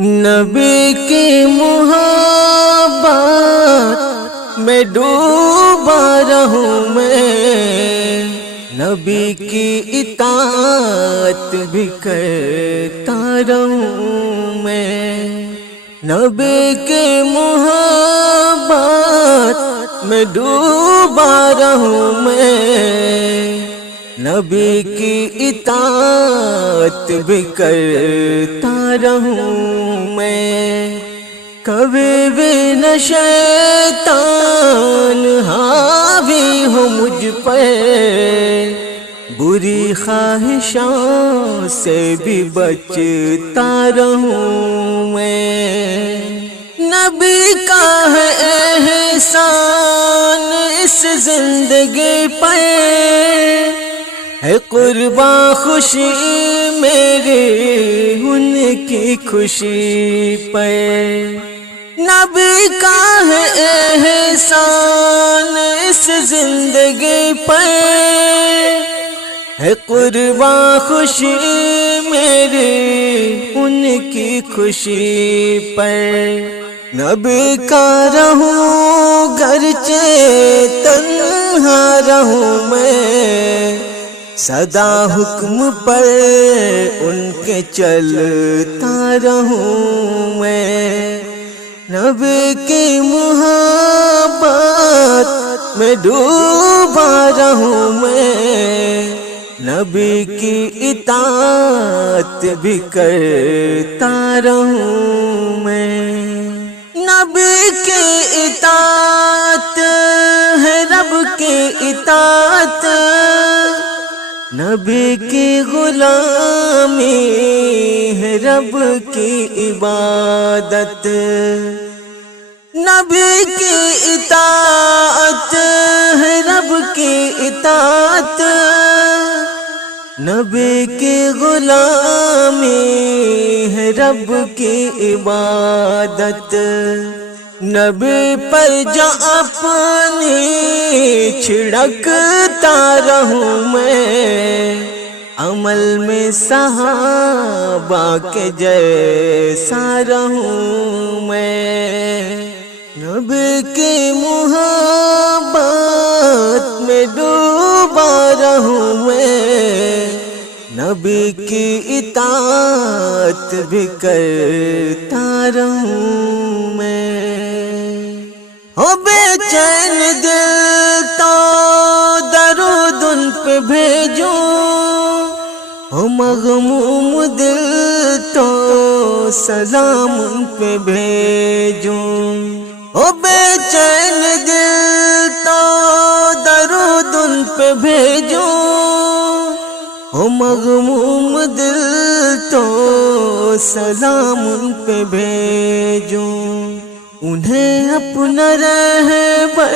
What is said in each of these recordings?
نبی کی محبت میں ڈوبا رہوں میں، نبی کی اطاعت بھی کرتا رہوں میں، نبی کی محبت میں ڈوبا رہوں میں، نبی کی اطاعت بھی کرتا رہوں میں، کبھی بھی نہ شیطان حاوی ہو مجھ پر، بری خواہشوں سے بھی بچتا رہوں میں، نبی کا ہے احسان اس زندگی پر، ہے قرباں خوشی میری ان کی خوشی پر، نبی کا ہے احسان اس زندگی پر، ہے قرباں خوشی میری ان کی خوشی پر، نبی کا رہوں گرچہ تنہا رہوں میں، سدا حکم پر ان کے چلتا رہوں میں، نبی کی محبت میں ڈوبا رہوں میں، نبی کی اطاعت بھی کرتا رہوں میں، نبی کی اطاعت ہے رب کی اطاعت، نبی کی غلامی ہے رب کی عبادت، نبی کی اطاعت ہے رب کی اطاعت، نبی کی غلامی ہے رب کی عبادت، نبی پر جا اپنی چھڑکتا رہوں میں، عمل میں صحابہ کے جیسا رہوں میں، نبی کی محبت میں ڈوبا رہوں میں، نبی کی اطاعت بھی کرتا رہوں میں، ہو بے چین دل تو درود ان پہ بھیجوں، ہو مغموم دل تو سلام ان پہ بھیجوں، ہو بے چین دل تو درود ان پہ بھیجوں، ہو مغموم دل تو سلام ان پہ بھیجوں، انہیں اپنا رہبر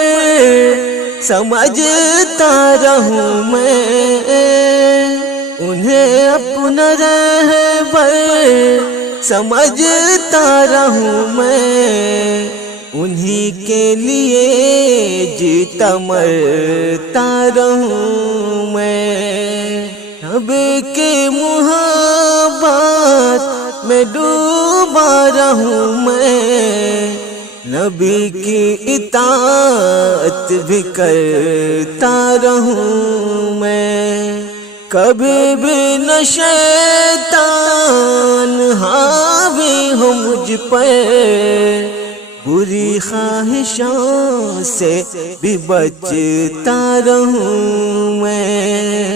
سمجھتا رہوں میں، انہیں اپنا رہبر سمجھتا رہوں میں، انہی کے لیے جیتا مرتا رہوں میں، نبی کی محبت میں ڈوبا رہوں میں، نبی کی اطاعت بھی کرتا رہوں میں، کبھی بھی نہ شیطان حاوی ہو مجھ پر، بری خواہشوں سے بھی بچتا رہوں میں۔